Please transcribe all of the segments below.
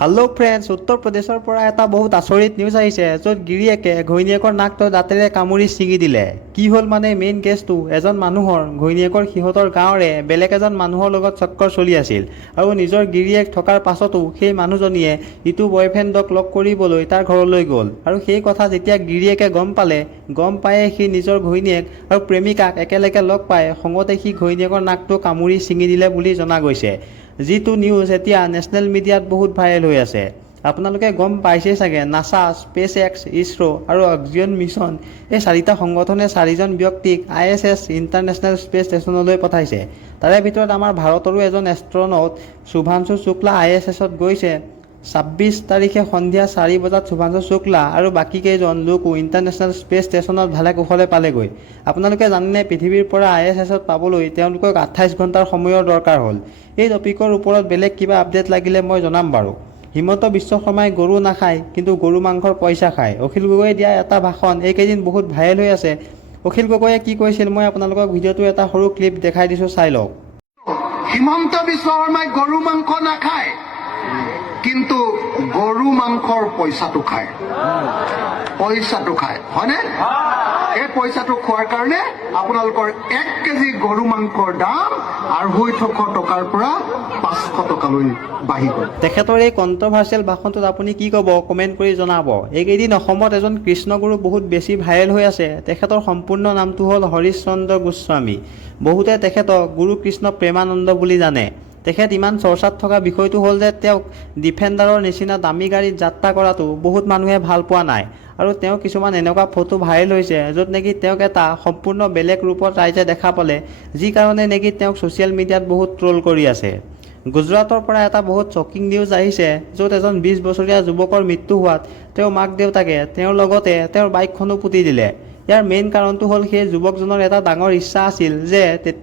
Hello' friends, উত্তৰ প্ৰদেশৰ পৰা এটা বহুত আচৰিত নিউজ আহিছে য'ত গিৰিয়েকে ঘৈণীয়েকৰ নাকটো দাঁতেৰে কামুৰি ছিঙি দিলে। কি হ'ল মানে মেইন কেছটো, এজন মানুহৰ ঘৈণীয়েকৰ সিহঁতৰ গাঁৱৰে বেলেগ এজন মানুহৰ লগত চক্কৰ চলি আছিল আৰু নিজৰ গিৰিয়েক থকাৰ পাছতো সেই মানুহজনীয়ে ইটো বয়ফ্ৰেণ্ডক লগ কৰিবলৈ তাৰ ঘৰলৈ গ'ল আৰু সেই কথা যেতিয়া গিৰিয়েকে গম পায়ে সি নিজৰ ঘৈণীয়েক আৰু প্ৰেমিকাক একেলগে লগ পাই খঙতে সি ঘৈণীয়েকৰ নাকটো কামুৰি ছিঙি দিলে বুলি জনা গৈছে। যিটো নিউজ এতিয়া নেশ্যনেল মিডিয়াত বহুত ভাইৰেল হৈ আছে। আপোনালোকে গম পাইছেই চাগে, নাছা, স্পেচ এক্স, ইছৰো আৰু অক্সিজেন মিছন এই চাৰিটা সংগঠনে 4জন ব্যক্তিক ISS ইণ্টাৰনেশ্যনেল স্পেচ ষ্টেচনলৈ পঠাইছে। তাৰে ভিতৰত আমাৰ ভাৰতৰো এজন এষ্ট্ৰনট শুভাংশু শুক্লা ISSত গৈছে। 26 তাৰিখে সন্ধিয়া 4 বজাত শুভাংশু শুক্লা আৰু বাকী কেইজন লোকো ইণ্টাৰনেশ্যনেল স্পেচ ষ্টেচনত ভালে কুশলে পালেগৈ। আপোনালোকে জানেনে, পৃথিৱীৰ পৰা ISSত পাবলৈ তেওঁলোকক 28 ঘণ্টাৰ সময়ৰ দৰকাৰ হ'ল। এই টপিকৰ ওপৰত বেলেগ কিবা আপডেট লাগিলে মই জনাম বাৰু। হিমন্ত বিশ্ব শৰ্মাই গৰু নাখায় কিন্তু গৰু মাংসৰ পইচা খায়। অখিল গগৈয়ে দিয়া এটা ভাষণ এইকেইদিন বহুত ভাইৰেল হৈ আছে। অখিল গগৈয়ে কি কৈছিল, মই আপোনালোকক ভিডিঅ'টো এটা সৰু ক্লিপ দেখাই দিছোঁ, চাই লওক। হিমন্ত বিশ্ব শৰ্মাই গৰু মাংস নাখায় কিন্তু গৰু মাংসৰ পইচাটো খায়, হয়নে? এই পইচাটো খোৱাৰ কাৰণে আপোনালোকৰ 1 কেজি গৰু মাংসৰ দাম 250 টকাৰ পৰা 500 টকালৈ বাঢ়ি গ'ল। তেখেতৰ এই কণ্ট্ৰভাৰ্চিয়েল ভাষণটোত আপুনি কি ক'ব, কমেণ্ট কৰি জনাব। এইকেইদিন অসমত এজন কৃষ্ণগুৰু বহুত বেছি ভাইৰেল হৈ আছে। তেখেতৰ সম্পূৰ্ণ নামটো হ'ল হৰিশ চন্দ্ৰ গোস্বামী। বহুতে তেখেতক গুৰু কৃষ্ণ প্ৰেমানন্দ বুলি জানে। তেখেত ইমান চৰ্চাত থকা বিষয়টো হ'ল যে তেওঁক ডিফেণ্ডাৰৰ নিচিনা দামী গাড়ীত যাত্ৰা কৰাটো বহুত মানুহে ভাল পোৱা নাই আৰু তেওঁ কিছুমান এনেকুৱা ফটো ভাইৰেল হৈছে য'ত নেকি তেওঁক এটা সম্পূৰ্ণ বেলেগ ৰূপত ৰাইজে দেখা পালে, যি কাৰণে নেকি তেওঁক ছ'চিয়েল মিডিয়াত বহুত ট্ৰল কৰি আছে। গুজৰাটৰ পৰা এটা বহুত শ্বকিং নিউজ আহিছে য'ত এজন 20 বছৰীয়া যুৱকৰ মৃত্যু হোৱাত তেওঁৰ মাক দেউতাকে তেওঁৰ লগতে তেওঁৰ বাইকখনো পুতি দিলে। ইয়াৰ মেইন কাৰণটো হ'ল সেই যুৱকজনৰ এটা ডাঙৰ ইচ্ছা আছিল যে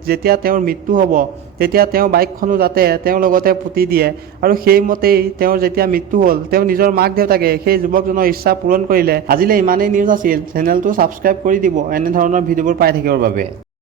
যেতিয়া তেওঁৰ মৃত্যু হ'ব তেতিয়া তেওঁৰ বাইকখনো যাতে তেওঁৰ লগতে পুতি দিয়ে, আৰু সেইমতেই তেওঁৰ যেতিয়া মৃত্যু হ'ল তেওঁ নিজৰ মাক দেউতাকে সেই যুৱকজনৰ ইচ্ছা পূৰণ কৰিলে। আজিলৈ ইমানেই নিউজ আছিল। চেনেলটো ছাবস্ক্ৰাইব কৰি দিব এনেধৰণৰ ভিডিঅ'বোৰ পাই থাকিবৰ বাবে।